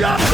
야!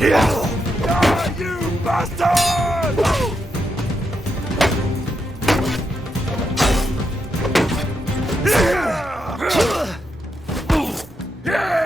Yeah, you bastard! Die,